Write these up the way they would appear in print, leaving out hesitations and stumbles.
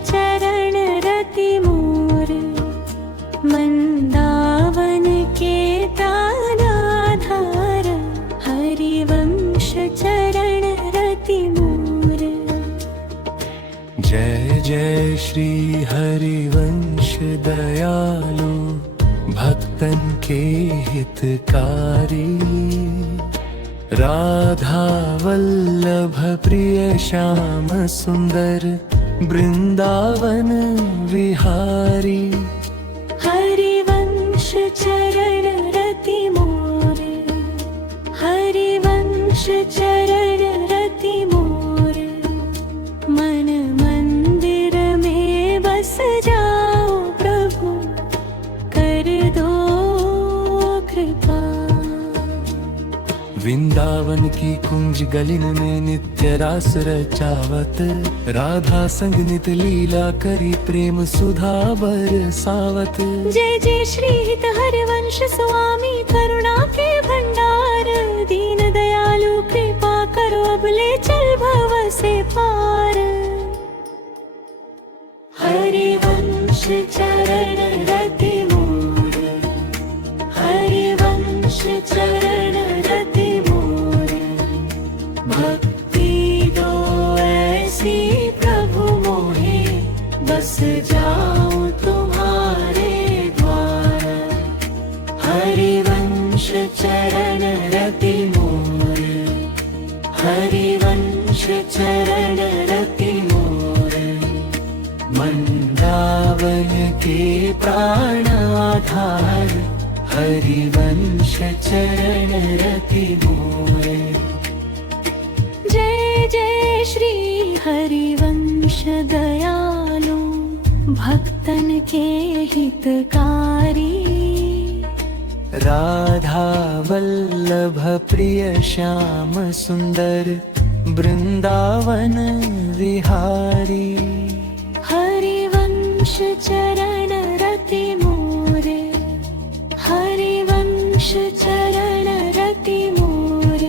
चरण रति मोर, मंदावन के प्राणाधार, हरिवंश चरण रति मोर। जय जय श्री हरिवंश दयालु, भक्तन के हितकारी। राधा वल्लभ प्रिय श्याम सुंदर, वृंदावन विहारी। हरिवंश चरण रति मोर, हरिवंश चरण रति मोर। मन मंदिर में बस जाओ प्रभु, कर दो कृपा। वृंदावन की कुंज गलिन में नित्य रास रचावत, राधा संग नित लीला करी प्रेम सुधा बरसावत। जय जय श्री हित हरिवंश स्वामी, करुणा के भंडार। दीन दयालु कृपा करो, अब ले चल भव से पार। हरिवंश चरण रति मोर, हरिवंश चरण रति मोर। भक्ति दो ऐसी प्रभु मोहे, बस जाऊं तुम्हारे द्वार। हरिवंश चरण रति मोर, हरिवंश चरण रति मोर। मंदावन के प्राण आधार, हरिवंश चरण रति मोर। जय जय श्री हरिवंश दयालु, भक्तन के हितकारी। राधा वल्लभ प्रिय श्याम सुंदर, वृंदावन विहारी। हरिवंश चरण रति मोर, हरिवंश चरण रति मोर।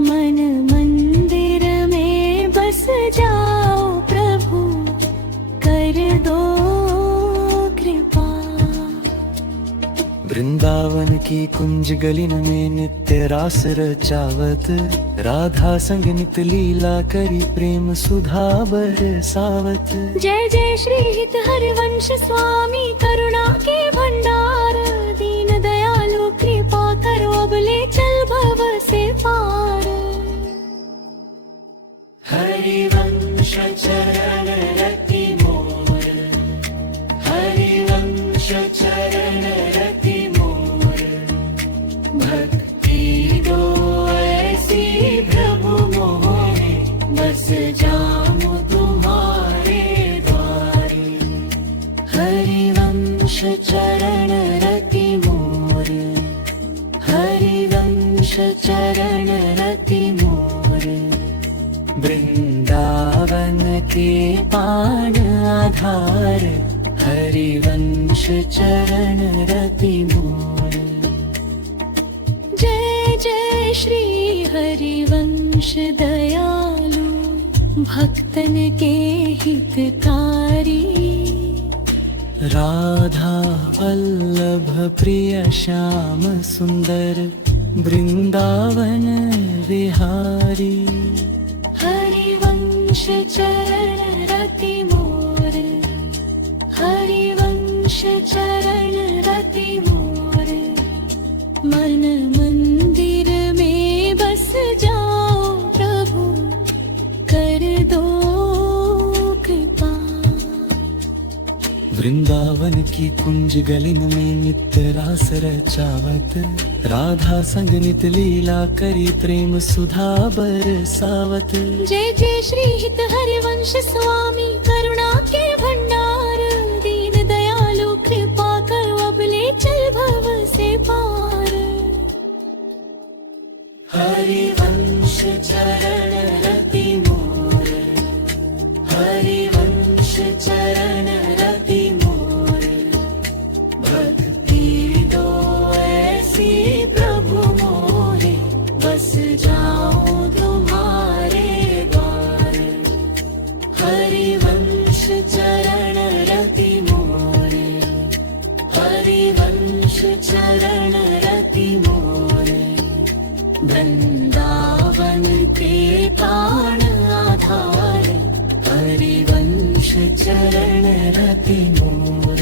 मन मंदिर में बस जाओ प्रभु, कर दो कृपा। वृंदावन की कुंज गलिन में नित्य रास रचावत, राधा संग नित लीला करी प्रेम सुधा बरसावत। जय जय श्री हित हरिवंश स्वामी, करुणा के भंडार। दीन दयालु कृपा करो, अब ले चल भव से पार। हरिवंश चरण रति मोर, हरिवंश चरण रति मोर। भक्ति दो ऐसी प्रभु मोहे, बस जाऊं तुम्हारे द्वार। हरिवंश चरण रति मोर, हरिवंश चरण रति मोर। वृंदावन के पान आधार, हरिवंश चरण रति मोर। जय जय श्री हरिवंश दयालु, भक्तन के हितकारी। राधा वल्लभ प्रिय श्याम सुंदर, वृंदावन विहारी। हरिवंश चरण रति मोर, हरिवंश चरण रति मोर। मन मंदिर में बस जाओ प्रभु, कर दो कृपा। वृंदावन की कुंज गलिन में नित्य रास रचावत, राधा संग नित लीला करी प्रेम सुधा बरसावत। जय जय श्री हित हरिवंश स्वामी, करुणा के भंडार। दीन दयालु कृपा करो, अब ले चल भव से पार। हरिवंश चरण रति मोर, हरिवंश चरण रति मोर। भक्ति दो ऐसी प्रभु मोहे, बस जाऊं तुम्हारे द्वार। हरिवंश प्राण आधार, हरिवंश चरण रति मोर।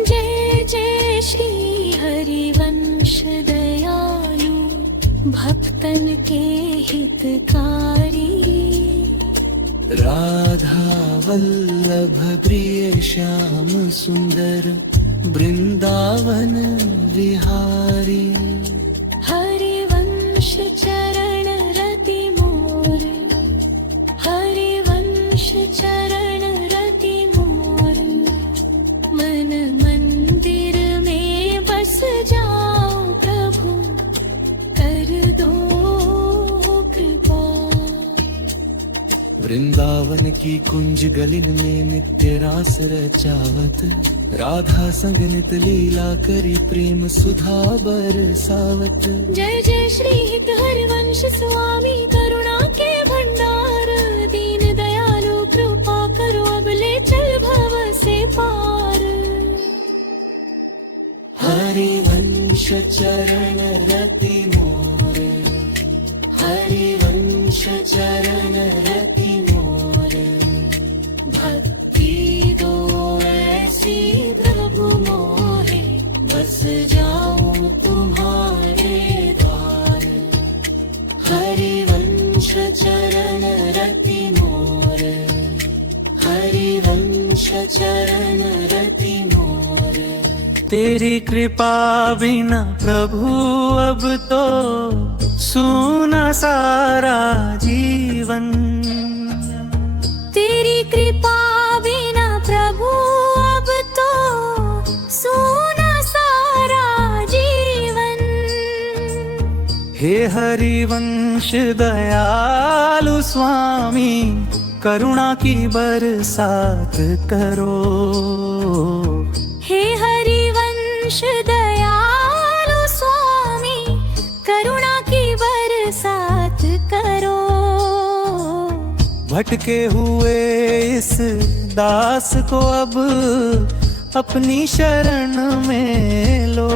जय जय श्री हरिवंश दयालु, भक्तन के हितकारी। राधा वल्लभ प्रिय श्याम सुंदर, वृंदावन विहारी। हरिवंश चरण रति मोर, हरिवंश चरण रति मोर। मन मंदिर में बस जाओ प्रभु, कर दो कृपा। वृंदावन की कुंज गलिन में नित्य रास रचावत, राधा संग नित लीला करी प्रेम सुधा बरसावत। जय जय श्री हित हरिवंश स्वामी, करुणा के भंडार। दीन दयालु कृपा करो, अब ले चल भव से पार। हरिवंश चरण रति मोर, हरिवंश चरण रति मोर। भक्ति दो ऐसी प्रभु मोहे, बस जाऊं तुम्हारे द्वार। हरिवंश चरण रति मोर, हरिवंश चरण रति मोर। तेरी कृपा बिना प्रभु अब तो सूना सारा जीवन। तेरी कृपा बिना प्रभु अब तो सूना सारा जीवन। हे हरिवंश दयालु स्वामी, करुणा की बरसात करो। हे हरिवंश दयालु स्वामी, करुणा की बरसात करो। भटके हुए इस दास को अब अपनी शरण में लो।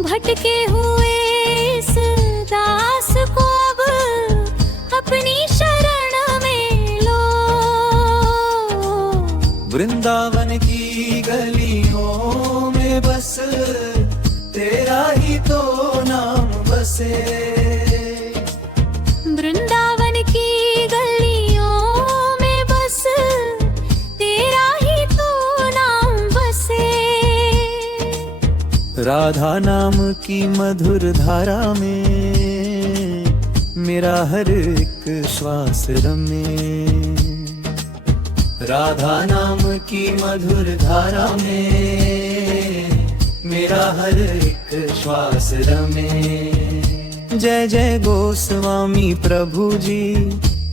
भटके हुए इस दास को अब अपनी शरण में लो। वृंदावन की गलियों में बस तेरा ही तो नाम बसे। वृंदावन की गलियों में बस तेरा ही तो नाम बसे। राधा नाम की मधुर धारा में मेरा हर एक श्वास रमे। राधा नाम की मधुर धारा में मेरा हर एक श्वास रमे। जय जय गोस्वामी प्रभु जी,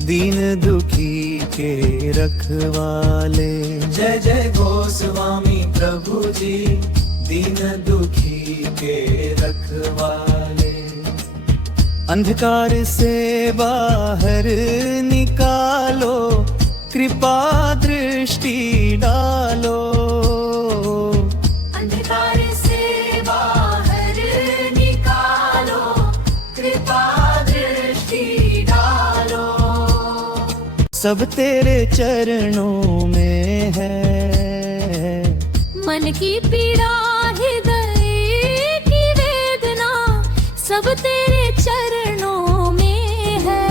दीन दुखी के रखवाले। जय जय गोस्वामी प्रभु जी, दीन दुखी के रखवाले। अंधकार से बाहर निकालो, कृपा दृष्टि डालो। अंधकार से बाहर निकालो, कृपा दृष्टि डालो। सब तेरे चरणों में है, मन की पीड़ा हृदय की वेदना, सब तेरे चरणों में है।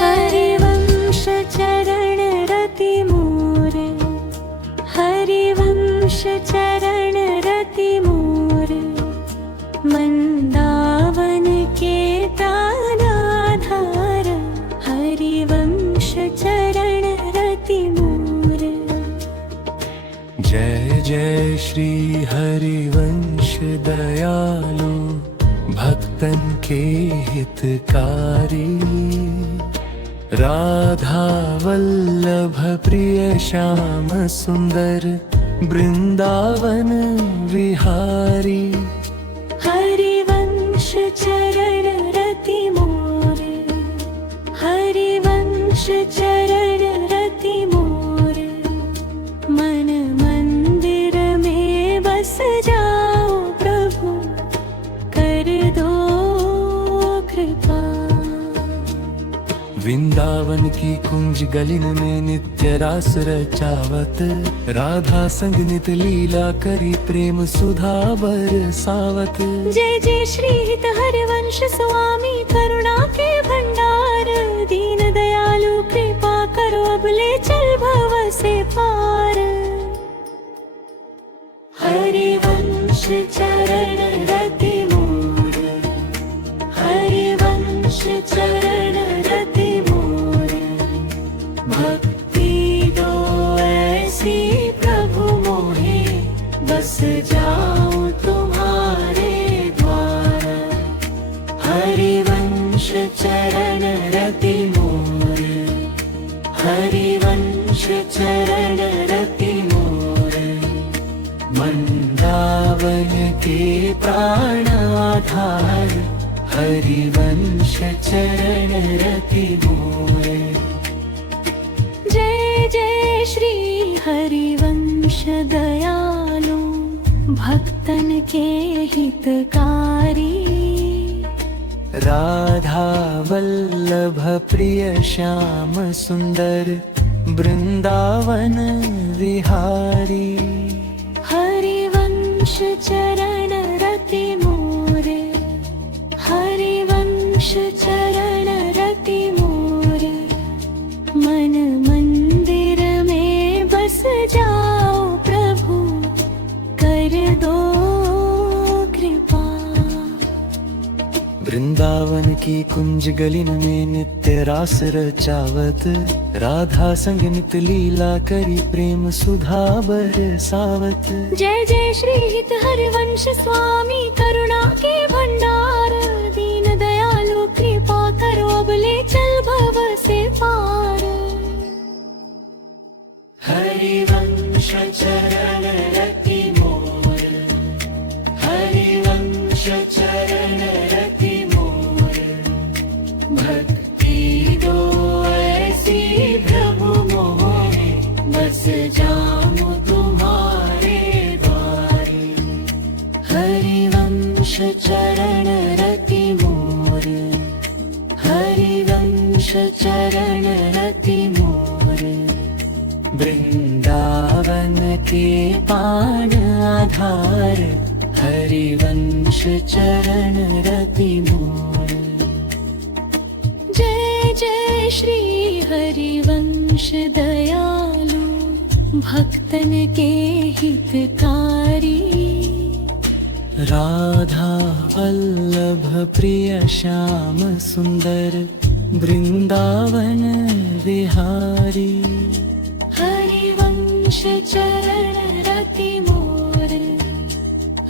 हरिवंश चरण रति मोर, हरिवंश चरण रति मोर। मंदावन के प्राणाधार, हरिवंश चरण रति मोर। जय जय श्री हरिवंश दयालु, भक्तन के हितकारी। राधा वल्लभ प्रिय श्याम सुंदर, वृंदावन विहारी। हरिवंश चरण रति मोर, हरिवंश चरण रति मोर। मन मंदिर में बस जाओ प्रभु, कर दो कृपा। वृंदावन की कुंज गलिन में नित्य रास रचावत, राधा संग नित लीला करी प्रेम सुधा बरसावत। जय जय श्री हित हरिवंश स्वामी करुणा के भंडार, दीन दयालु कृपा करो अबले चल भव से पार। हरिवंश चरण रति मोर, हरिवंश चरण रति मोर, भक्ति दो ऐसी प्रभु मोहे, बस जाऊं तुम्हारे द्वार। हरिवंश चरण रति मोर, हरिवंश चरण रति मोर, वृंदावन के प्राण आधार, हरिवंश चरण रति मोर। जय जय श्री हरिवंश दयालु, भक्तन के हितकारी। राधा वल्लभ प्रिय श्याम सुंदर, वृंदावन विहारी। हरिवंश चरण रति मोर, हरिवंश चरण रति मोर, मन मंदिर में बस जाओ प्रभु, कर दो कृपा। वृंदावन की कुंज गलिन में नित्य रास रचावत, राधा संग नित लीला करी प्रेम सुधा बरसावत। जय जय श्री हित हरिवंश स्वामी करुणा के भंडार, दीन दयालु कृपा करो अबले चल भव से पार। हरिवंश चरण रति मोर, हरिवंश चरण रति मोर, भक्ति दो ऐसी प्रभु मोहे, बस जाऊं तुम्हारे द्वारे। हरिवंश चरण रति मोर, हरिवंश चरण रति मोर, वृंदावन के पान आधार, हरिवंश चरण रति मोर। जय जय श्री हरिवंश दयालु, भक्तन के हितकारी। राधा वल्लभ प्रिय श्याम सुंदर, वृंदावन विहारी। हरिवंश चरण रति मोर,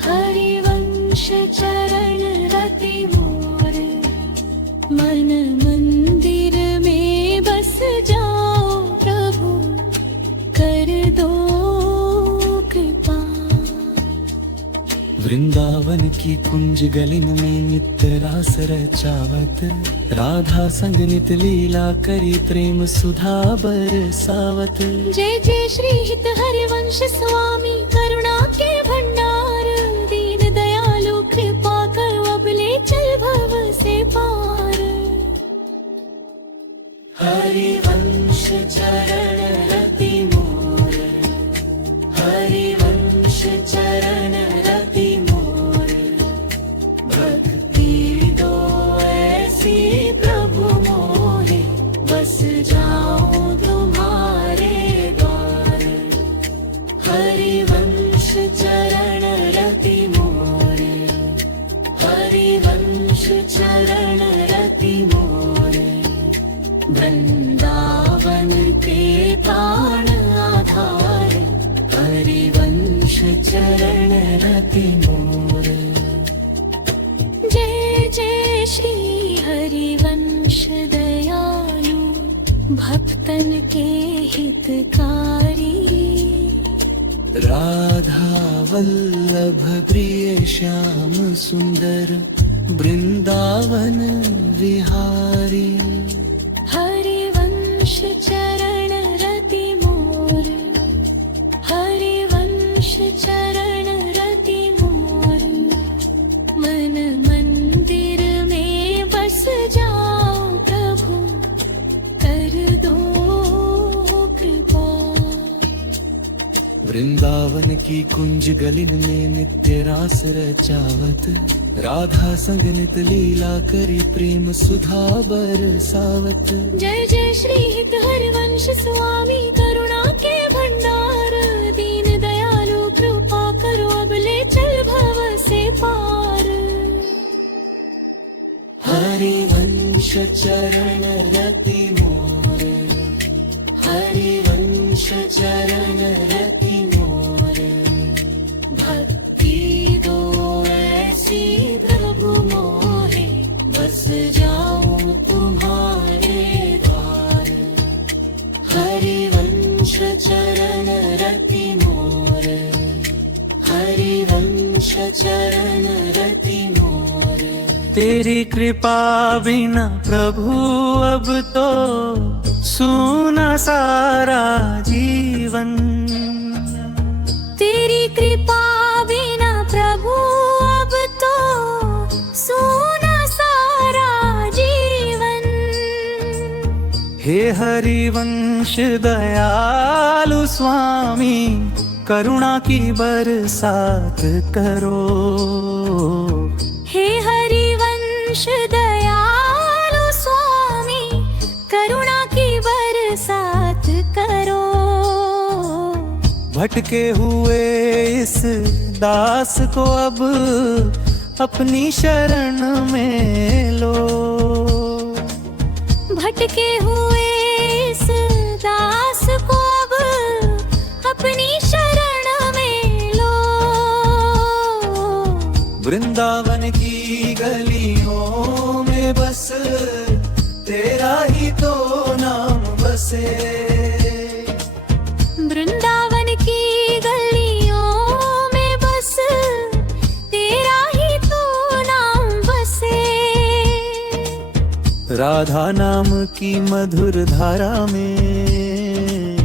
हरिवंश चरण रति मोर, मन मंदिर में बस जाओ प्रभु, कर दो कृपा। वृंदावन की कुंज गलिन में नित्य रास रचावत, राधा संग नित लीला करी प्रेम सुधा बरसावत। जय जय श्री हित हरिवंश स्वामी करुणा के भंडार, दीन दयालु कृपा करो अबले चल भव से पार। हरिवंश चरण रति मोर, हरिवंश चरण रति मोर, भक्ति दो ऐसी प्रभु मोहे, बस जाऊं तुम्हारे द्वार। हरिवंश चरण रति मोर, हरिवंश चरण रति मोर, वृंदावन के प्राण आधार, हरिवंश चरण रति मोर। जय जय श्री हरिवंश दयालु, भक्तन के हितकारी। राधा वल्लभ प्रिय श्याम सुंदर, वृंदावन विहारी। हरिवंश चरण रति मोर, हरिवंश चरण रति मोर, मन मंदिर में बस जाओ प्रभु, वृंदावन की कुंज गलिन में नित्य रास रचावत, राधा संग नित लीला करी प्रेम सुधा बरसावत। जय जय श्री हित हरिवंश स्वामी करुणा के भंडार, दीन दयालु कृपा करो अब ले चल भव से पार। हरिवंश चरण रति मोर, हरिवंश चरण रति मोर, भक्ति दो ऐसी प्रभु मोहे, बस जाऊं तुम्हारे द्वार। हरिवंश चरण रति मोर, हरिवंश चरण रति मोर। तेरी कृपा बिना प्रभु अब तो सूना सारा जीवन। तेरी कृपा बिना प्रभु अब तो सूना सारा जीवन। हे हरिवंश दयालु स्वामी, करुणा की बरसात करो। हे हरिवंश दयालु स्वामी, करुणा की बरसात करो। भटके हुए इस दास को अब अपनी शरण में लो। भटके हुए इस दास को अब अपनी शरण में लो। वृंदावन की गलियों में बस तेरा ही तो नाम बसे। वृंदावन की गलियों में बस तेरा ही तो नाम बसे। राधा नाम की मधुर धारा में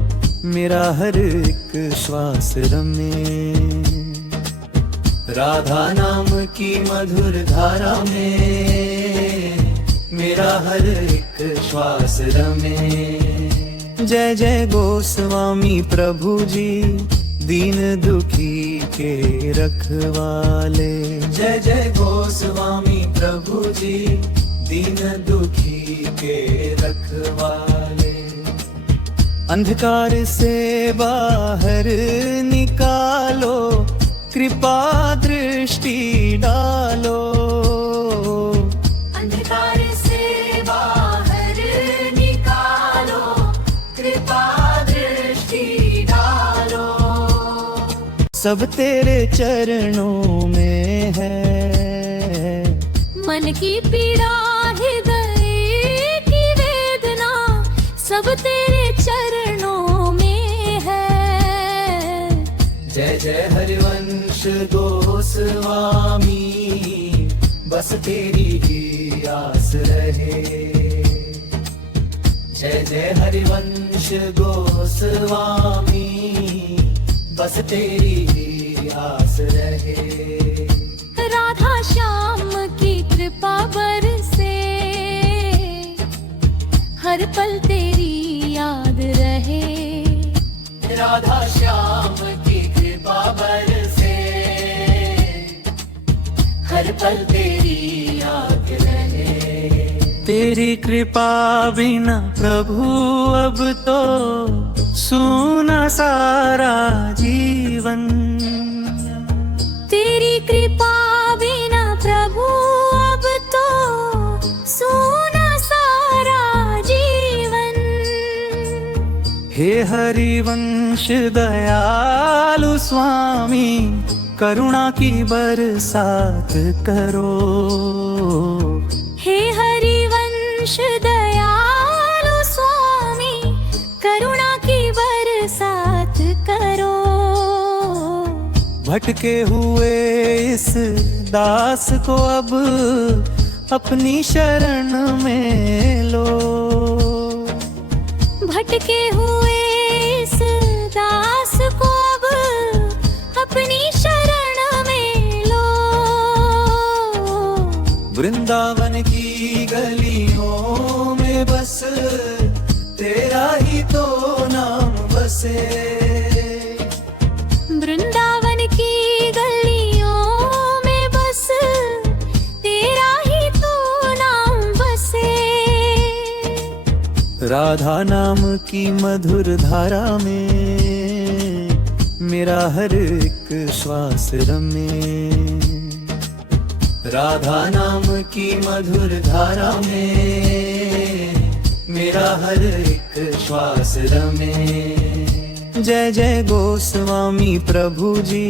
मेरा हर एक श्वास रमे। राधा नाम की मधुर धारा में मेरा हर एक श्वास रमे। जय जय गोस्वामी प्रभु जी, दीन दुखी के रखवाले। जय जय गोस्वामी प्रभु जी, दीन दुखी के रखवाले। अंधकार से बाहर निकालो, कृपा दृष्टि डालो। अंधकार से बाहर निकालो, कृपा दृष्टि डालो। सब तेरे चरणों में है, मन की पीड़ा हृदय की वेदना, सब तेरे चरणों में है। जय जय हरिवंश गोस्वामी, बस तेरी ही आस रहे। जय जय हरिवंश गोस्वामी, बस तेरी ही आस रहे। राधा श्याम की कृपा बरसे, हर पल तेरी याद रहे। राधा श्याम की कृपा बरसे, हर पल तेरी याद रहे। तेरी कृपा बिना प्रभु अब तो सूना सारा जीवन। तेरी कृपा बिना प्रभु अब तो सूना सारा जीवन। हे हरिवंश दयालु स्वामी, करुणा की बरसात करो। हे हरिवंश दयालु स्वामी, करुणा की बरसात करो। भटके हुए इस दास को अब अपनी शरण में लो। भटके हुए इस दास को अब अपनी शरण में लो। वृंदावन की गलियों में बस तेरा ही तो नाम बसे। वृंदावन राधा नाम की मधुर धारा में मेरा हर एक श्वास रमे। राधा नाम की मधुर धारा में मेरा हर एक श्वास रमे। जय जय गोस्वामी प्रभु जी,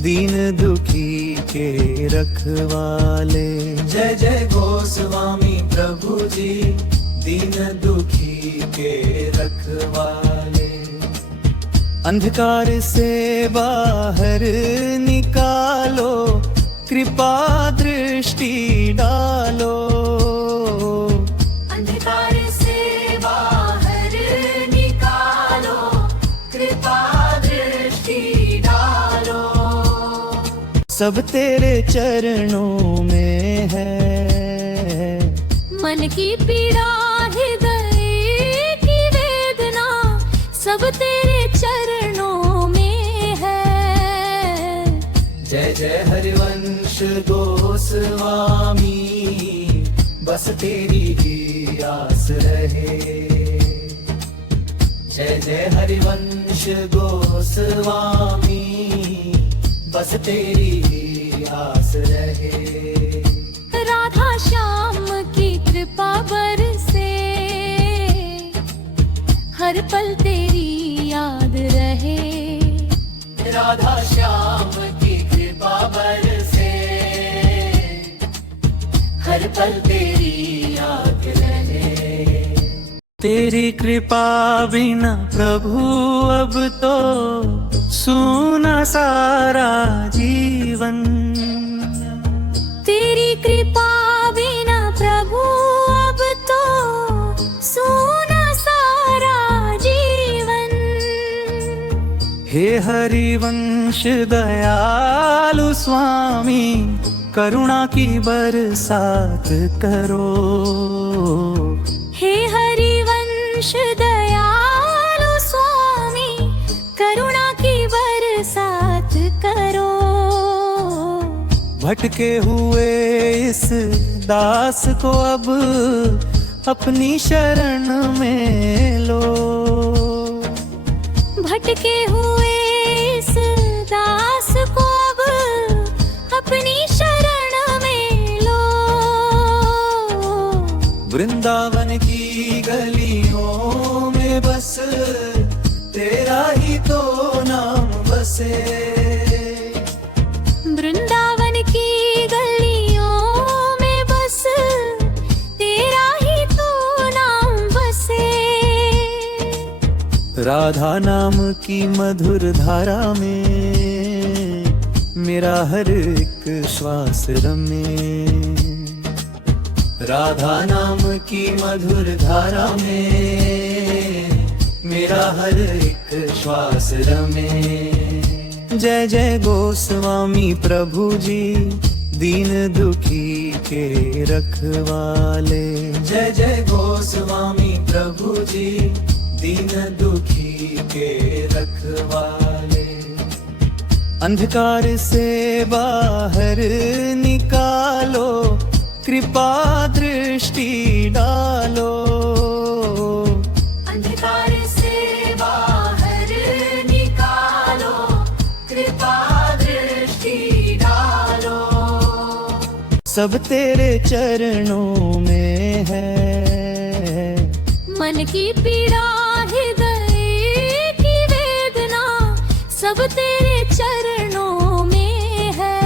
दीन दुखी के रखवाले। जय जय गोस्वामी प्रभु जी, दीन दुखी के रखवाले। अंधकार से बाहर निकालो, कृपा दृष्टि डालो। अंधकार से बाहर निकालो, कृपा दृष्टि डालो। सब तेरे चरणों में है, मन की पीड़ा हृदय की वेदना सब तेरे चरणों में है। जय जय हरिवंश गोस्वामी, बस तेरी ही आस रहे। जय जय हरिवंश गोस्वामी, बस तेरी ही आस रहे। राधा श्याम की कृपा बरसे, हर पल तेरी याद रहे। राधा श्याम की कृपा बरसे, हर पल तेरी याद रहे। तेरी कृपा बिना प्रभु अब तो सूना सारा जीवन। तेरी कृपा बिना प्रभु अब तो सूना सारा जीवन। हे हरिवंश दयालु स्वामी, करुणा की बरसात करो। हे हरिवंश दयालु स्वामी, करुणा की बरसात करो। भटके हुए इस दास को अब अपनी शरण में लो। भटके हुए इस दास को अब अपनी शरण में लो। वृंदावन की गलियों में बस तेरा ही तो नाम बसे। वृंदावन की गलियों में बस तेरा ही तो नाम बसे। राधा नाम की मधुर धारा में मेरा हर एक श्वास रमे। राधा नाम की मधुर धारा में मेरा हर एक श्वास रमे। जय जय गोस्वामी प्रभु जी, दीन दुखी के रखवाले। जय जय गोस्वामी प्रभु जी, दीन दुखी के रखवाले। अंधकार से बाहर निकालो, कृपा दृष्टि डालो। अंधकार से बाहर निकालो, कृपा दृष्टि डालो। सब तेरे चरणों में है, मन की पीड़ा हृदय की वेदना सब तेरे चरणों में है।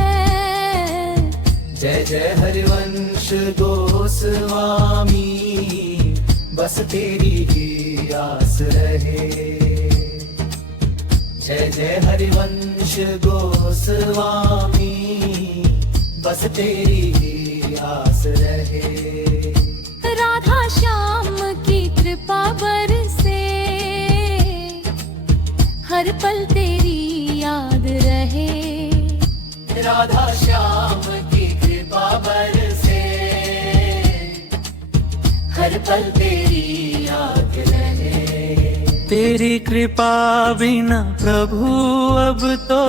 जय जय हरिवंश गोस्वामी, बस तेरी ही आस रहे। जय जय हरिवंश गोस्वामी, बस तेरी ही आस रहे। राधा श्याम की कृपा बरसे, हर पल तेरी याद रहे। राधा श्याम की कृपा बरसे, हर पल तेरी याद रहे। तेरी कृपा बिना प्रभु अब तो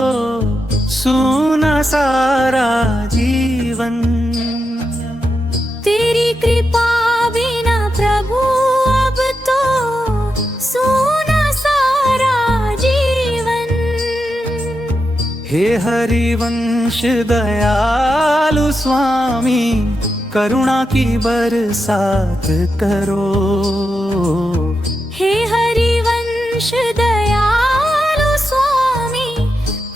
सूना सारा जीवन। तेरी कृपा बिना प्रभु अब हरिवंश दयालु स्वामी करुणा की बरसात करो। हे हरिवंश दयालु स्वामी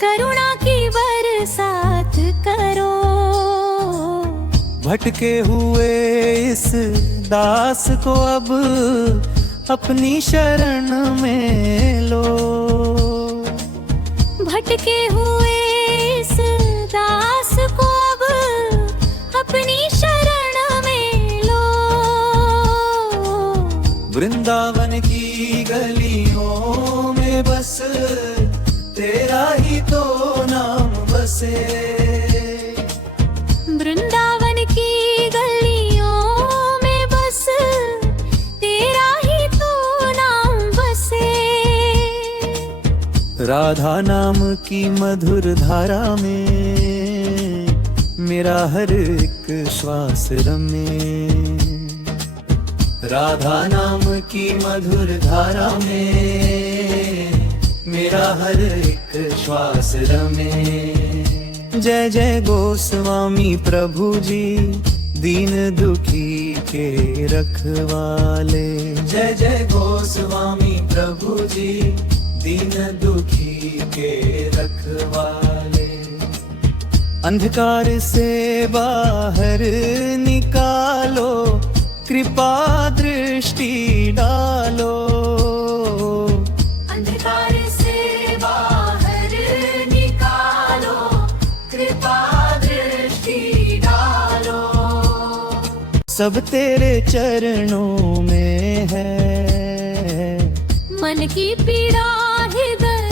करुणा की बरसात करो। भटके हुए इस दास को अब अपनी शरण में लो। भटके हुए इस दास को अब अपनी शरण में लो। वृंदावन की गलियों में बस तेरा ही तो नाम बसे। वृंदावन की गलियों में बस तेरा ही तो नाम बसे। राधा नाम की मधुर धारा में मेरा हर एक श्वास रमे। राधा नाम की मधुर धारा में मेरा हर एक श्वास रमे। जय जय गोस्वामी प्रभु जी दीन दुखी के रखवाले। जय जय गोस्वामी प्रभु जी दीन दुखी के रखवाले। अंधकार से बाहर निकालो कृपा दृष्टि डालो। अंधकार से बाहर निकालो कृपा दृष्टि डालो। सब तेरे चरणों में है मन की पीड़ा हृदय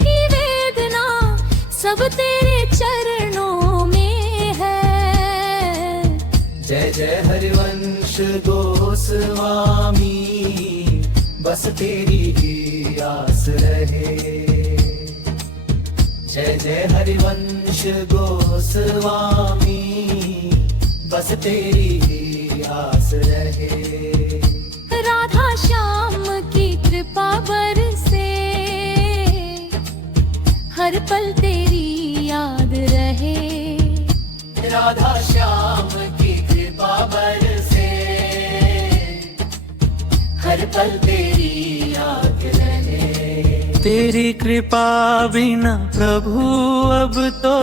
की वेदना सब तेरे चरणों में है। जय जय हरिवंश गोस्वामी बस तेरी ही आस रहे। जय जय हरिवंश गोस्वामी बस तेरी ही आस रहे। राधा श्याम की कृपा बरसे हर पल तेरी याद रहे। राधा श्याम की कृपा बरसे हर पल तेरी याद रहे। तेरी कृपा बिना प्रभु अब तो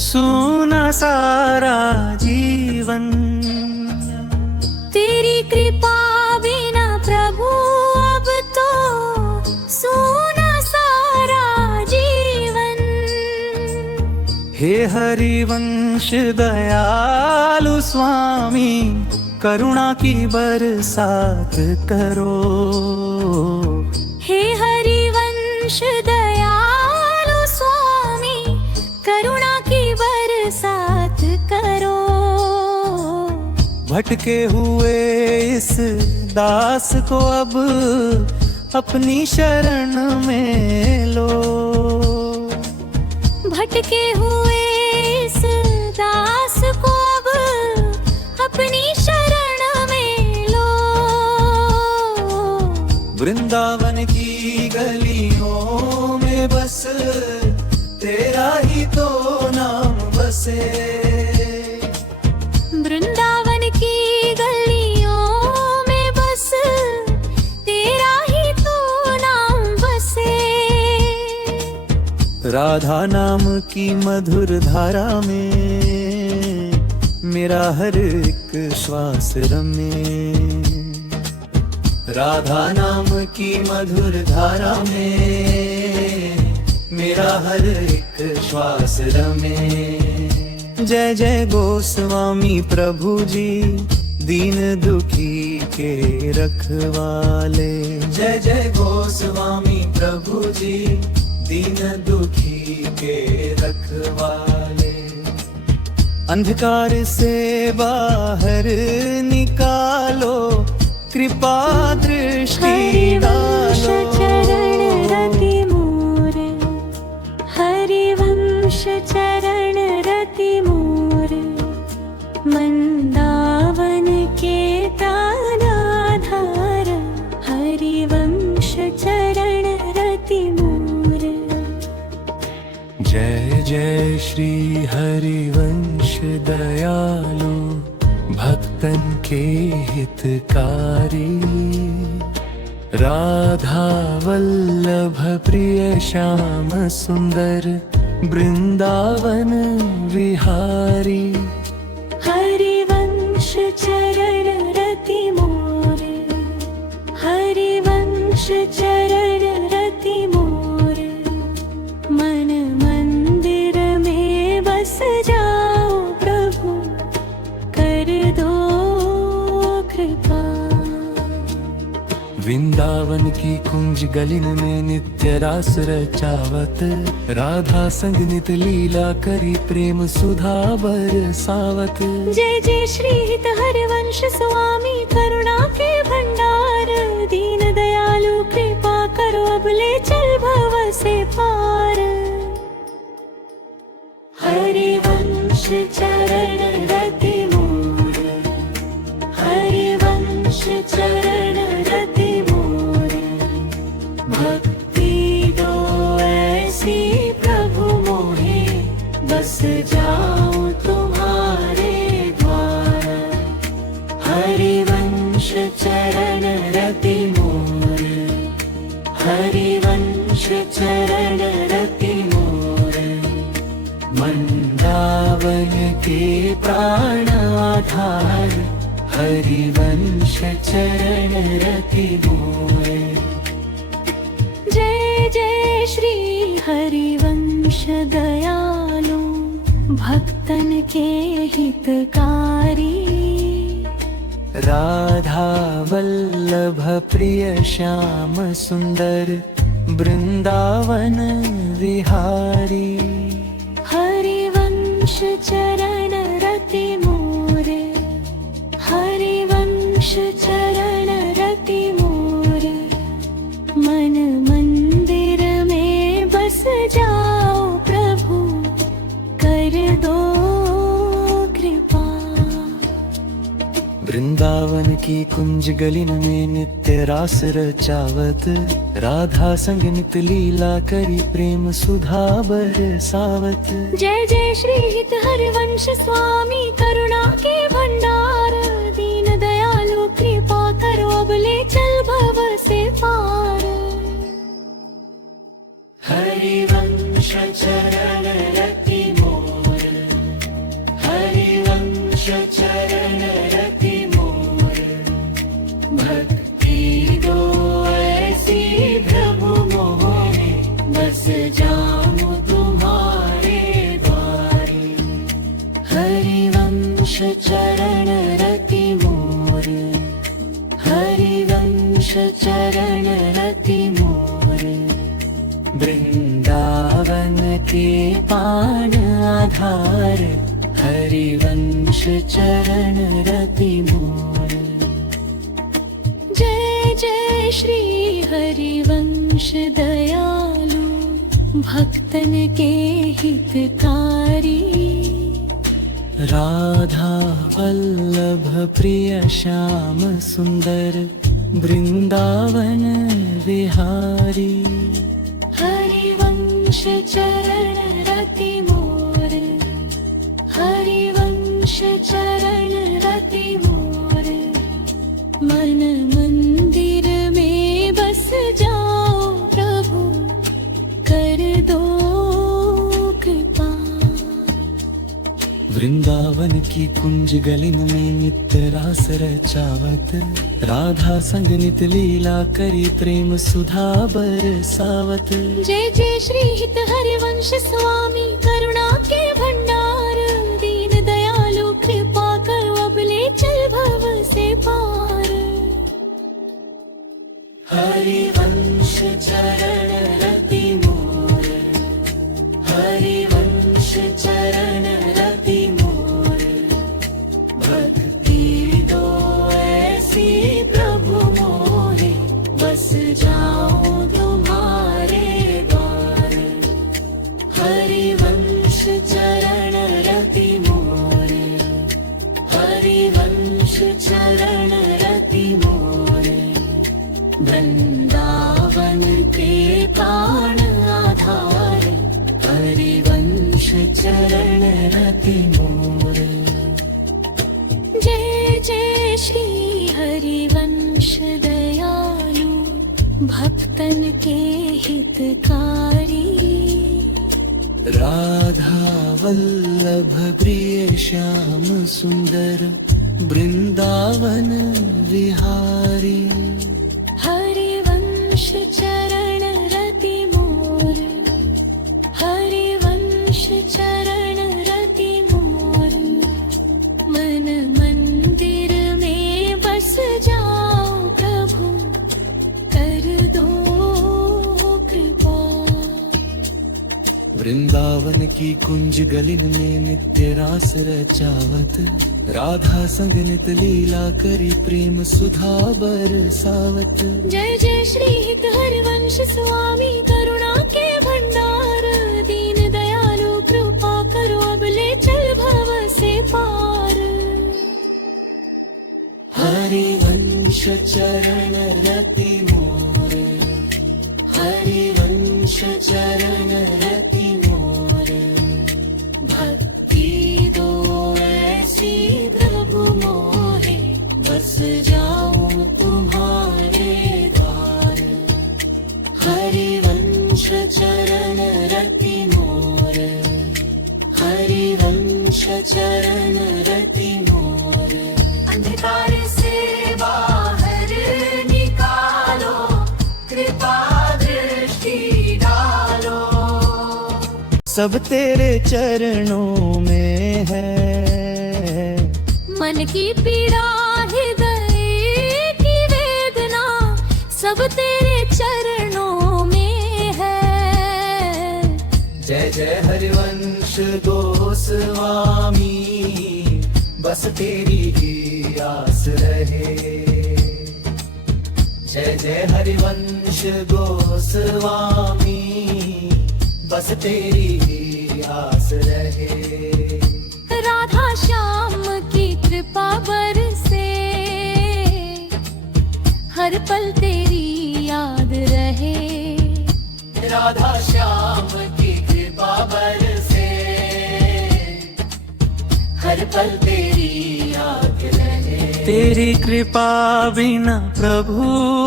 सूना सारा जीवन। तेरी कृपा बिना प्रभु अब तो सूना सारा जीवन। हे हरिवंश दयालु स्वामी करुणा की बरसात करो। हे हरिवंश दयालु स्वामी करुणा की बरसात करो। भटके हुए इस दास को अब अपनी शरण में लो। भटके हुए इस दास को अब अपनी शरण में लो। वृंदावन की गलियों में बस तेरा ही तो नाम बसे। वृंदावन की गलियों में बस तेरा ही तो नाम बसे। राधा नाम की मधुर धारा में मेरा हर एक श्वास रमे। राधा नाम की मधुर धारा में मेरा हर एक श्वास रमे। जय जय गोस्वामी प्रभु जी दीन दुखी के रखवाले। जय जय गोस्वामी प्रभु जी दीन दुखी के रखवाले। अंधकार से बाहर निकालो कृपा दृष्टि डालो। हरिवंश चरण रति मोर मंदावन के ताराधार। हरिवंश चरण रति मोर। जय हरिवंश दयालु भक्तन के हितकारी, राधा वल्लभ प्रिय श्याम सुंदर वृंदावन विहारी। हरिवंश चरण रति मोर, हरिवंश चरण रति मोर, मन मंदिर में बस जाओ प्रभु, कर दो कृपा। वृंदावन की कुंज गलिन में नित्य रास रचावत, राधा संग नित लीला करी प्रेम सुधा बरसावत। जय जय श्री हित हरिवंश स्वामी, करुणा के भंडार, दीन दयालु कृपा करो, अब ले चल भव से पार। हरिवंश चरण रति मोर, हरिवंश चरण रति मोर, भक्ति दो ऐसी प्रभु मोहे, बस जाऊं तुम्हारे द्वार। हरिवंश चरण रति मोर, हरिवंश चरण रति मोर, वृंदावन के प्राण आधार, हरिवंश चरण रति मोर। जय जय श्री हरिवंश दयालु भक्तन के हितकारी, राधा वल्लभ प्रिय श्याम सुंदर वृंदावन विहारी। हरिवंश चरण रति मोर, हरिवंश चरण रति मोर, मन मंदिर में बस जाओ प्रभु, कर दो कृपा। वृंदावन की कुंज गलिन में नित्य रास रचावत, राधा संग नित लीला करी प्रेम सुधा बरसावत। जय जय श्री हित हरिवंश स्वामी, करुणा के भंडार, दीन दयालु कृपा करो, अब ले चल भव से पार। हरिवंश चरण रति मोर, हरिवंश चरण रति मोर, भक्ति दो ऐसी प्रभु मोहे, बस जाऊं तुम्हारे द्वार। हरिवंश चरण रति मोर, हरिवंश चरण रति मोर, वृंदावन के पान आधार, हरिवंश चरण रति मोर। जय जय श्री हरिवंश दयालु भक्तन के हितकारी, राधा वल्लभ प्रिय श्याम सुंदर वृंदावन विहारी। हरिवंश चरण रति मोर, हरिवंश चरण रति मोर, मन मंदिर में बस जाओ प्रभु, कर दो कृपा। वृंदावन की कुंज गलिन में नित्य रास रचावत, राधा संग नित लीला करी प्रेम सुधा बरसावत। जय जय श्री हित हरिवंश स्वामी, करुणा के भंडार, दीन दयालु कृपा करो, अब ले चल भव से पार। हरिवंश चरण रति मोर, हरिवंश चरण रति मोर, भक्ति दो ऐसी प्रभु मोहे, बस जाऊं तुम्हारे द्वार। हरिवंश चरण रति मोर, हरिवंश चरण रति मोर, वृंदावन के प्राण आधार, हरिवंश चरण रति मोर। जय जय श्री हरिवंश दयालु भक्तन के हितकारी। राधा वल्लभ प्रिय श्याम सुंदर वृंदावन विहारी। हरिवंश चरण रति मोर, हरिवंश चरण रति मोर। मन मंदिर में बस जाओ प्रभु, कर दो कृपा। वृंदावन की कुंज गलिन में नित्य रास रचावत, राधा संग नित लीला करी प्रेम सुधा बरसावत। जय जय श्री हित हरिवंश स्वामी करुणा के भंडार। दीन दयालु कृपा करो अब ले चल भव से पार। हरिवंश चरण रति मोर, हरिवंश चरण रति मोर। भक्ति दो ऐसी प्रभु मोहे, बस जाऊं तुम्हारे द्वार। हरिवंश चरण रति मोर, हरिवंश चरण रति मोर। अंधकार से बाहर निकालो, कृपा दृष्टि डालो। सब तेरे चरणों में है, मन की पीड़ा हृदय की वेदना, सब तेरे चरणों में है। जय जय हरिवंश गोस्वामी, बस तेरी ही आस रहे। जय जय हरिवंश गोस्वामी, बस तेरी ही आस रहे। राधा श्याम की कृपा बरसे, हर पल तेरी याद रहे। राधा श्याम की कृपा बरसे, हर पल तेरी याद रहे। तेरी कृपा बिना प्रभु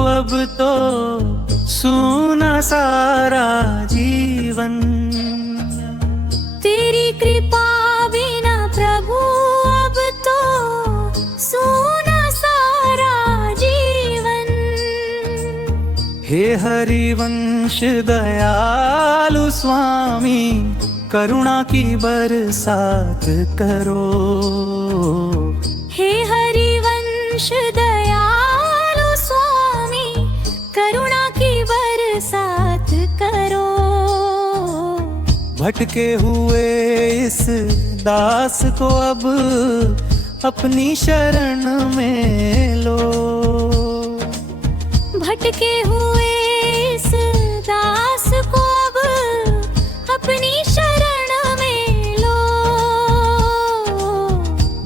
अब तो सूना सारा जीवन। तेरी कृपा बिना प्रभु अब तो सूना सारा जीवन। हे हरिवंश दयालु स्वामी, करुणा की बरसात करो। हे हरिवंश दयालु स्वामी, करुणा की बरसात करो। भटके हुए इस दास को अब अपनी शरण में लो। भटके हुए इस दास को अब अपनी शरण में लो।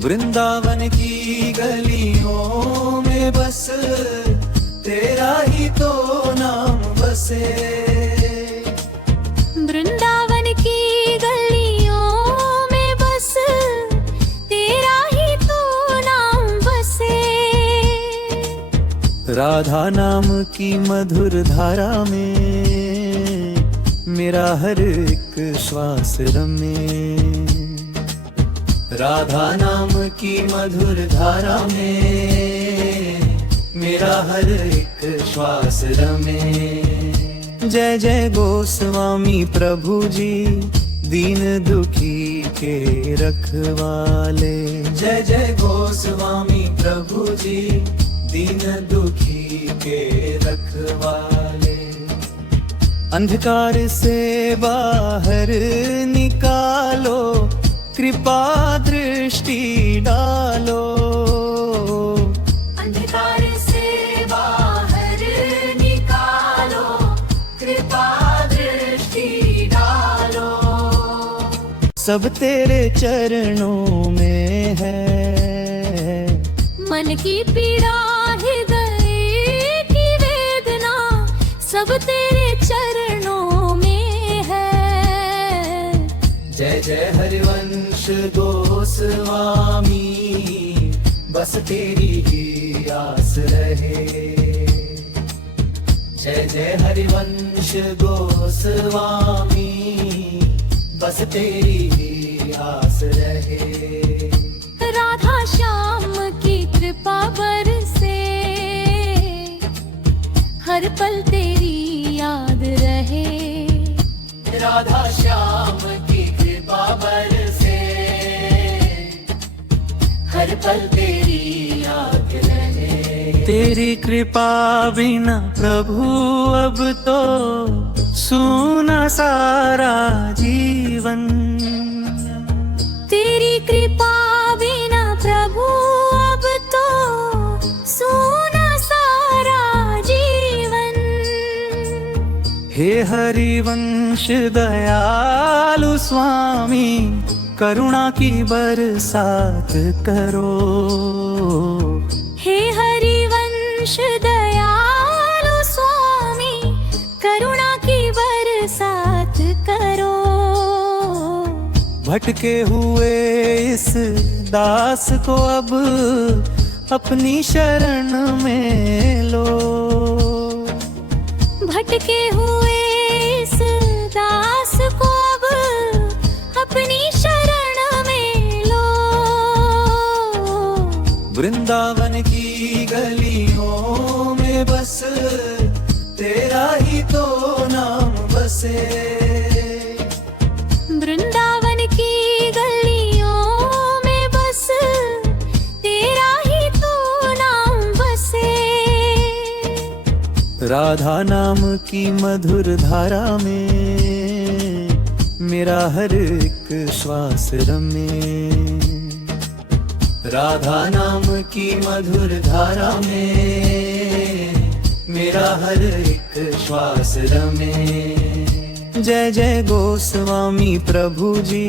वृंदावन की गलियों में बस तेरा ही तो नाम बसे। वृंदावन की गलियों में बस तेरा ही तो नाम बसे। राधा नाम की मधुर धारा में मेरा हर एक श्वास रमे। राधा नाम की मधुर धारा में मेरा हर एक श्वास रमे। जय जय गोस्वामी प्रभु जी, दीन दुखी के रखवाले। जय जय गोस्वामी प्रभु जी, दीन दुखी के रखवाले। अंधकार से बाहर निकालो, कृपा दृष्टि डालो। अंधकार से बाहर निकालो, कृपा दृष्टि डालो। सब तेरे चरणों में है, मन की पीड़ा हृदय की वेदना, सब तेरे चरणों में है। जय जय हरि गोस्वामी बस तेरी ही आस रहे। जय जय हरिवंश गोस्वामी बस तेरी ही आस रहे। राधा श्याम की कृपा बरसे, हर पल तेरी याद रहे। राधा श्याम की कृपा बरसे, हर पल तेरी याद रहे। तेरी कृपा बिना प्रभु अब तो सूना सारा जीवन। तेरी कृपा बिना प्रभु अब तो सूना सारा जीवन। हे हरिवंश दयालु स्वामी करुणा की बरसात करो। हे हरिवंश दयालु स्वामी करुणा की बरसात करो। भटके हुए इस दास को अब अपनी शरण में लो। भटके हुए इस दास को अब अपनी शरण में लो। वृंदावन की गलियों में बस तेरा ही तो नाम बसे। वृंदावन की गलियों में बस तेरा ही तो नाम बसे। राधा नाम की मधुर धारा में मेरा हर एक श्वास रमे। राधा नाम की मधुर धारा में मेरा हर एक श्वास रमे। जय जय गोस्वामी प्रभु जी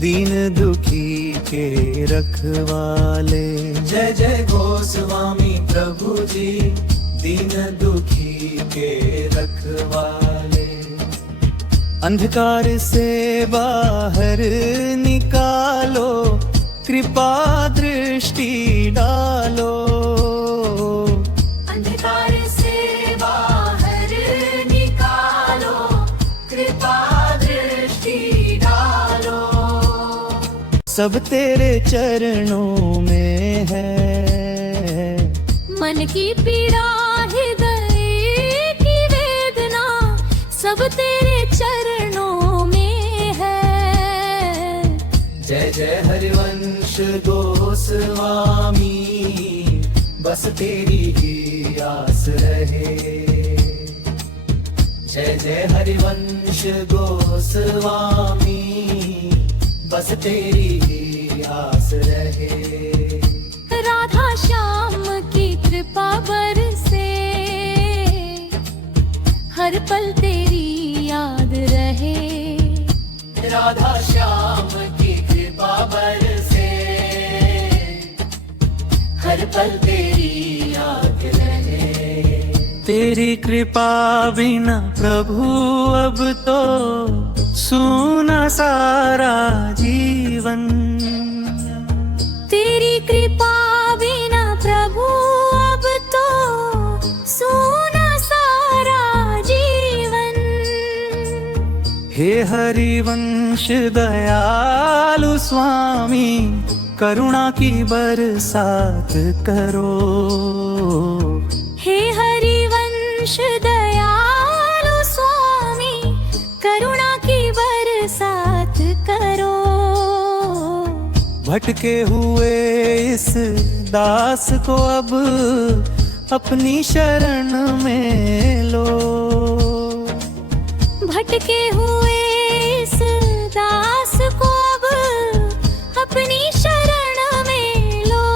दीन दुखी के रखवाले। जय जय गोस्वामी प्रभु जी दीन दुखी के रखवाले। अंधकार से बाहर निकालो कृपा दृष्टि डालो। अंधकार से बाहर निकालो कृपा दृष्टि डालो। सब तेरे चरणों में है मन की पीड़ा हृदय की वेदना सब तेरे चरणों में है। जय जय हरिवंश गोस्वामी बस तेरी ही आस रहे। जय जय हरिवंश गोस्वामी बस तेरी ही आस रहे। राधा श्याम की कृपा बरसे, हर पल तेरी याद रहे। राधा श्याम की कृपा बरसे, हर पल तेरी याद रहे। तेरी कृपा बिना प्रभु अब तो सूना सारा जीवन। तेरी कृपा बिना प्रभु अब तो सूना सारा जीवन। हे हरिवंश दयालु स्वामी करुणा की बरसात करो। हे हरिवंश दयालु स्वामी करुणा की बरसात करो। भटके हुए इस दास को अब अपनी शरण में लो। भटके हुए इस दास को अब अपनी शरण में लो।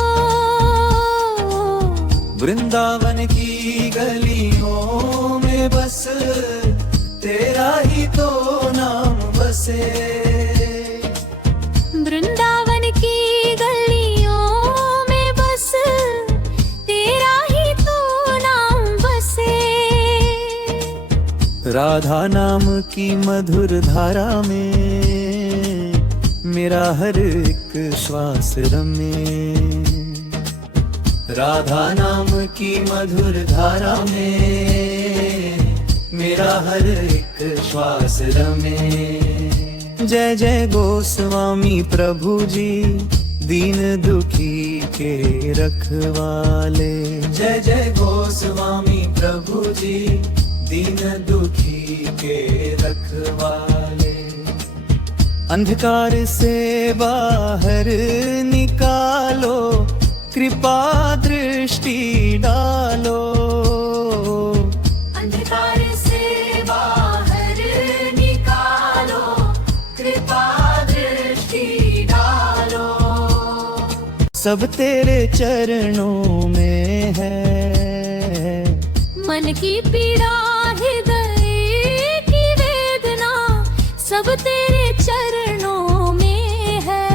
वृंदावन की गलियों में बस तेरा ही तो नाम बसे। वृंदावन की गलियों में बस तेरा ही तो नाम बसे। राधा नाम की मधुर धारा में मेरा हर एक श्वास रमे। राधा नाम की मधुर धारा में मेरा हर एक श्वास रमे। जय जय गोस्वामी प्रभु जी, दीन दुखी के रखवाले। जय जय गोस्वामी प्रभु जी, दीन दुखी के रखवाले। अंधकार से बाहर निकालो, कृपा दृष्टि डालो। अंधकार से बाहर निकालो, कृपा दृष्टि डालो। सब तेरे चरणों में है, मन की पीड़ा हृदय की वेदना, सब तेरे चरणों में है।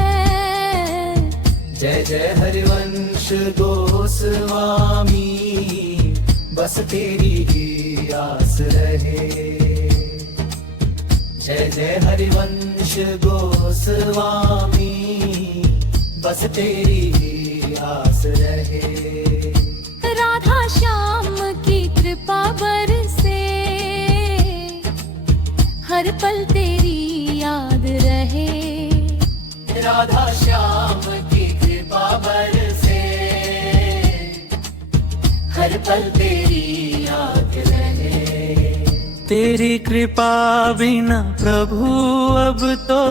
जय जय हरिवंश गोस्वामी, बस तेरी ही आस रहे। जय जय हरिवंश गोस्वामी, बस तेरी ही आस रहे। राधा श्याम की कृपा बरसे, हर पल तेरी याद रहे। राधा श्याम की कृपा बरसे, हर पल तेरी याद रहे। तेरी कृपा बिना प्रभु अब तो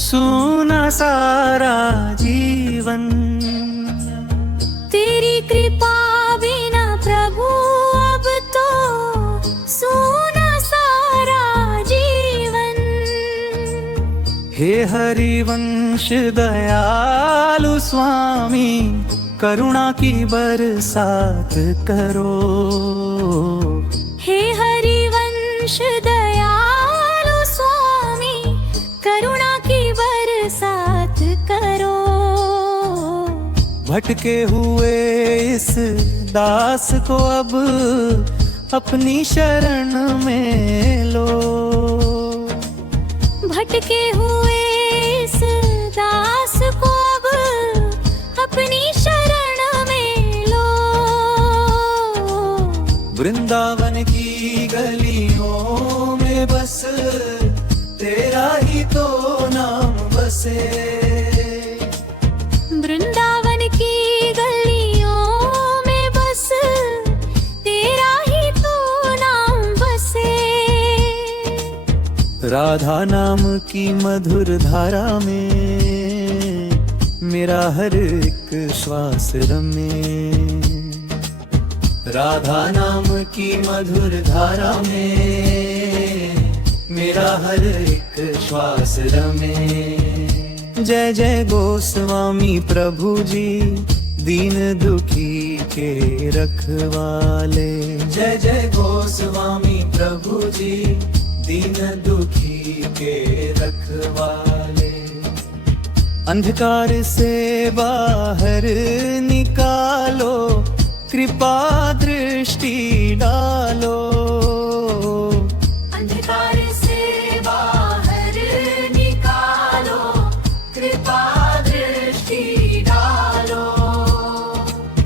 सूना सारा जीवन। तेरी कृपा बिना प्रभु अब तो सूना सारा जीवन। हे हरिवंश दयालु स्वामी, करुणा की बरसात करो। हे हरिवंश दयालु स्वामी, करुणा की बरसात करो। भटके हुए इस दास को अब अपनी शरण में लो। भटके हुए इस दास को अब अपनी शरण में लो। वृंदावन की गलियों में बस तेरा ही तो नाम बसे। वृंदावन की गलियों में बस तेरा ही तो नाम बसे। राधा नाम की मधुर धारा में मेरा हर एक श्वास रमे। राधा नाम की मधुर धारा में मेरा हर एक श्वास रमे। जय जय गोस्वामी प्रभु जी, दीन दुखी के रखवाले। जय जय गोस्वामी प्रभु जी, दीन दुखी के रखवाले। अंधकार से बाहर निकालो, कृपा दृष्टि डालो। अंधकार से बाहर निकालो, कृपा दृष्टि डालो।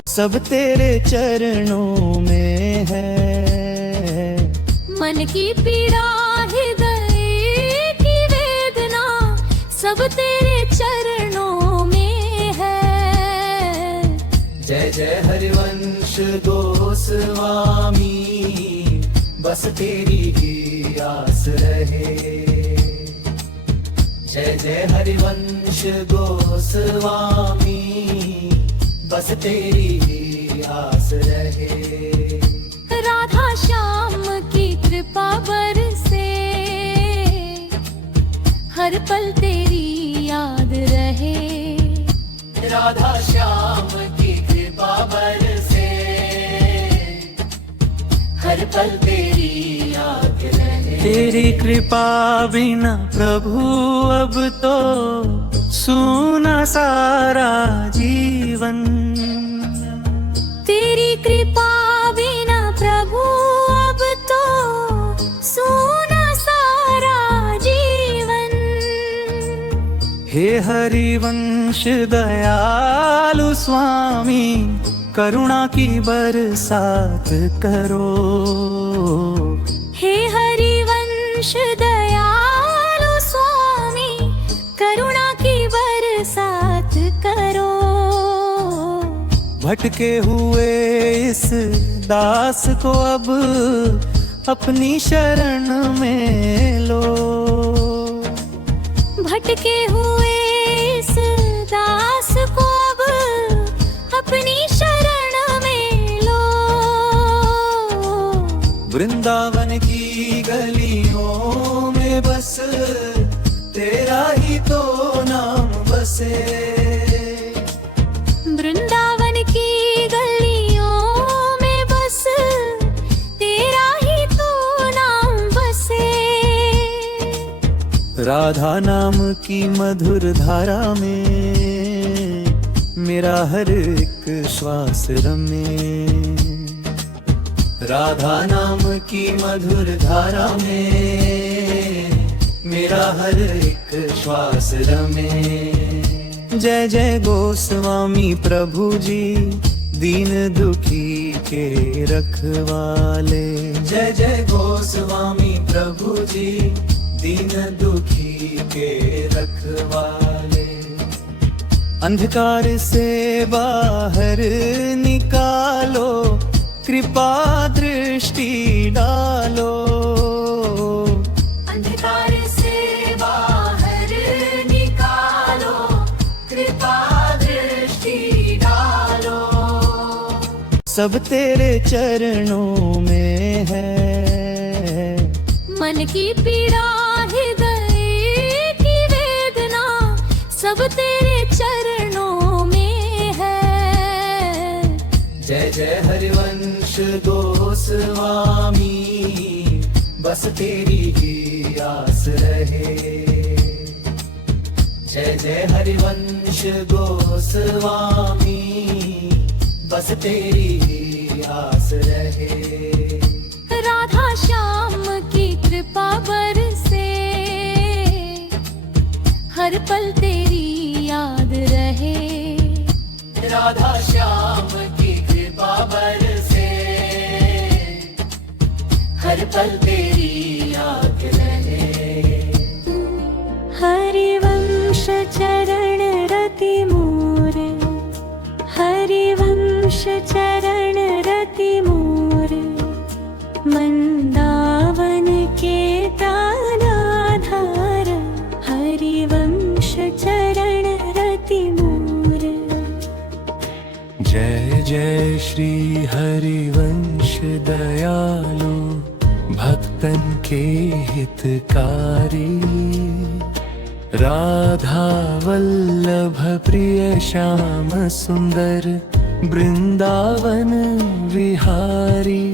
सब तेरे चरणों में है, मन की पीड़ा हृदय की वेदना, सब तेरे चरणों में है। जय जय हरिवंश गोस्वामी, बस तेरी ही आस रहे। जय जय हरिवंश गोस्वामी, बस तेरी ही आस रहे। राधा श्याम की कृपा बरसे, हर पल तेरी याद रहे। राधा श्याम की कृपा बरसे, हर पल तेरी याद रहे। तेरी कृपा बिना प्रभु अब तो सूना सारा जीवन। तेरी कृपा बिना प्रभु अब तो सूना सारा जीवन। हरिवंश दयालु स्वामी करुणा की बरसात करो। हे हरिवंश दयालु स्वामी करुणा की बरसात करो। भटके हुए इस दास को अब अपनी शरण में लो। भटके हुए इस दास को अब अपनी शरण में लो। वृंदावन की गलियों में बस तेरा ही तो नाम बसे। वृंदावन की गलियों में बस तेरा ही तो नाम बसे। राधा नाम की मधुर धारा में मेरा हर एक श्वास रमे। राधा नाम की मधुर धारा में मेरा हर एक श्वास रमे। जय जय गोस्वामी प्रभु जी दीन दुखी के रखवाले। जय जय गोस्वामी प्रभु जी दीन दुखी के रखवाले। अंधकार से बाहर निकालो कृपा दृष्टि डालो। अंधकार से बाहर निकालो कृपा दृष्टि डालो। सब तेरे चरणों में है मन की पीड़ा हृदय की वेदना सब तेरे चरणों में है। जय जय हरिवंश गोस्वामी बस तेरी ही आस रहे। जय जय हरिवंश गोस्वामी बस तेरी ही आस रहे। राधा श्याम की कृपा बरसे हर पल तेरी याद रहे। राधा श्याम की कृपा बरसे हर पल तेरी याद रहे। हरिवंश चरण रति मोर हरिवंश चरण रति मोर मंदावन के तालाधार हरिवंश चरण रति मोर। जय जय श्री हरिवंश दयालु भक्तन के हितकारी। राधा वल्लभ प्रिय श्याम सुंदर वृंदावन विहारी।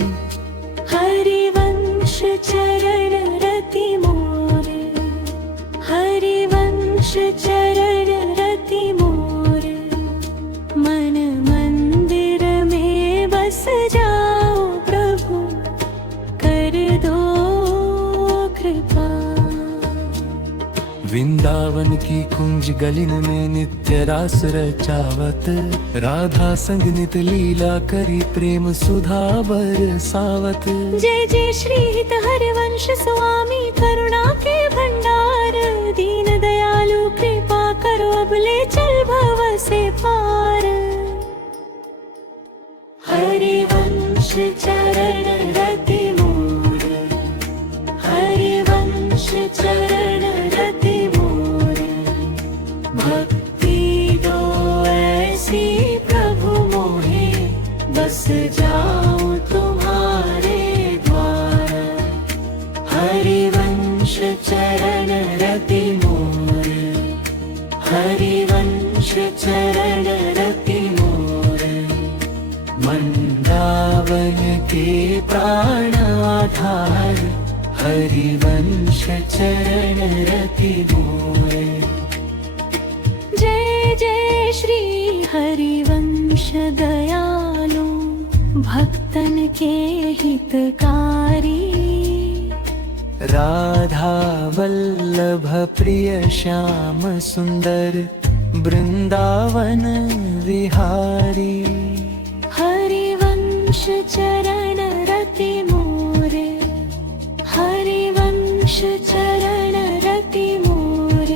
हरिवंश चरण रति मोर हरिवंश चरण रति मोर मन मंदिर में बस जाओ प्रभु कर दो कृपा। वृंदावन की कुंज गलिन में नित्य रास रचावत। राधा संग नित लीला करी प्रेम सुधा बरसावत। जय जय श्री हित हरिवंश स्वामी करुणा के भंडार। दीन दयालु कृपा करो अब ले चल भव से पार। हरिवंश चरण रति मोर हरिवंश चरण रति मोर भक्ति दो ऐसी प्रभु मोहे बस जाऊं तुम्हारे द्वार। हरिवंश चरण रति मोर हरिवंश चरण रति मोर मंदावन के प्राण आधार हरिवंश चरण रति मोर। जय जय श्री हरिवंश दयालु भक्तन के हितकारी। राधा वल्लभ प्रिय श्याम सुंदर वृंदावन विहारी हरिवंश चरण रति मोर हरिवंश चरण रति मोर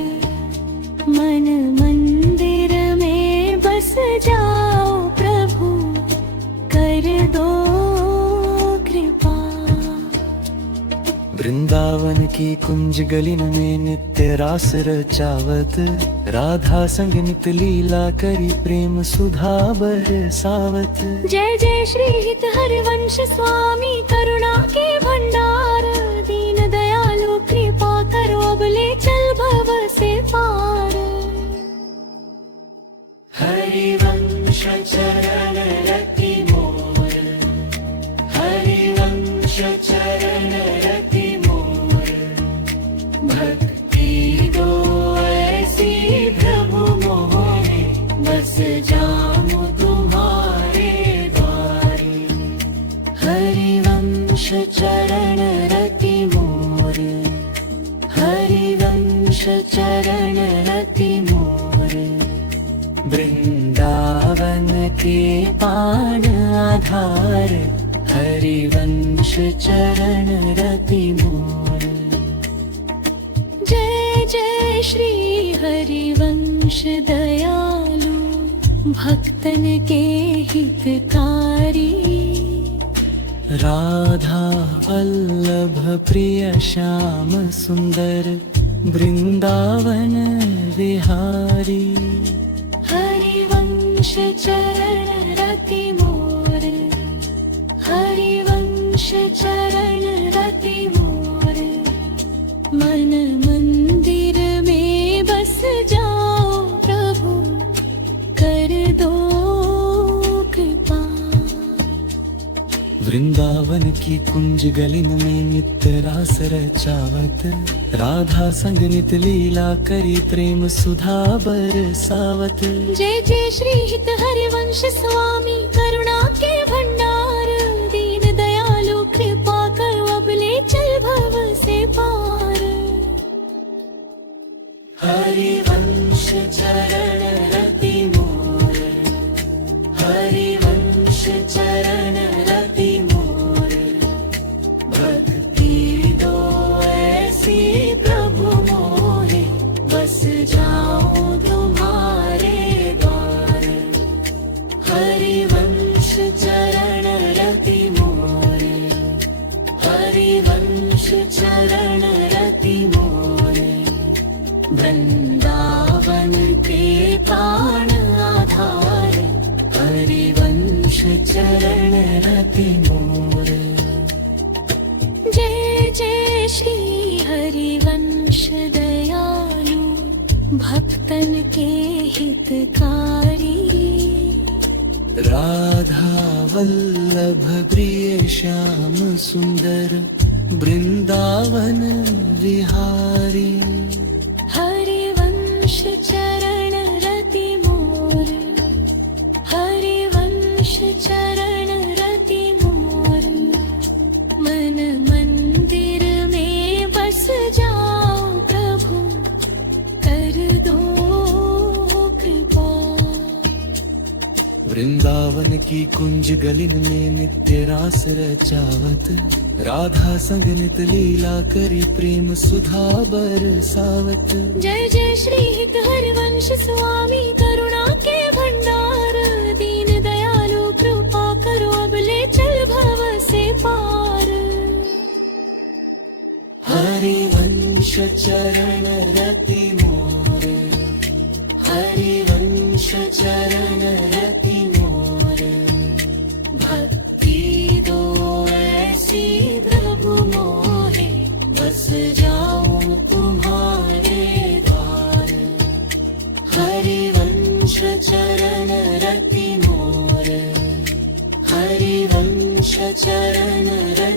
मन मंदिर में बस जाओ प्रभु कर दो कृपा। वृंदावन की कुंज गलिन में नित्य रास रचावत राधा संग नित लीला करी प्रेम सुधा बरसावत। जय जय श्री हित हरिवंश स्वामी करुणा के भंडार दीन दयालु कृपा करो अबले चल भव से पार। हरिवंश चरण रति मोर हरिवंश चरण रति मोर भक्ति दो ऐसी प्रभु मोहे बस जाऊं तुम्हारे द्वारे। हरिवंश चरण रति मोर हरिवंश चरण रति मोर वृंदावन के पान आधार हरिवंश चरण रति मोर। जय जय श्री हरिवंश दयालु भक्तन के हितकारी राधा वल्लभ प्रिय श्याम सुंदर वृंदावन विहारी हरिवंश चरण रति मोर हरिवंश चरण रति मोर मन मंदिर में बस जाओ प्रभु कर दो कृपा। वृंदावन की कुंज गलिन में नित्य रास रचावत राधा संग नित लीला करी प्रेम सुधा बरसावत। जय जय श्री हित हरिवंश स्वामी करुणा के भंडार दीन दयालु कृपा करो अबले चल भव से पार। हरिवंश चरण रति मोर हरिवंश चरण रति मोर भक्ति दो ऐसी प्रभु मोहे बस जाऊं तुम्हारे द्वार। हरिवंश चरण रति मोर हरिवंश चरण रति मोर वृंदावन के प्राण आधार हरिवंश चरण रति मोर। जय जय श्री हरिवंश दयालु भक्तन के हितकारी राधा वल्लभ प्रिय श्याम सुंदर वृंदावन विहारी हरिवंश चरण रति मोर हरिवंश चरण रति मोर मन मंदिर में बस जाओ प्रभु कर दो कृपा। वृंदावन की कुंज गलिन में नित्य रास रचावत राधा संग नित लीला करी प्रेम सुधा बरसावत। जय जय श्री हित हरिवंश स्वामी करुणा के भंडार दीन दयालु कृपा करो अबले चल भव से पार। हरिवंश चरण रति मोर हरिवंश चरण रति मोर भक्ति दो ऐसी प्रभु मोहे बस जाऊं तुम्हारे द्वार। हरिवंश चरण रति मोर हरिवंश चरण रति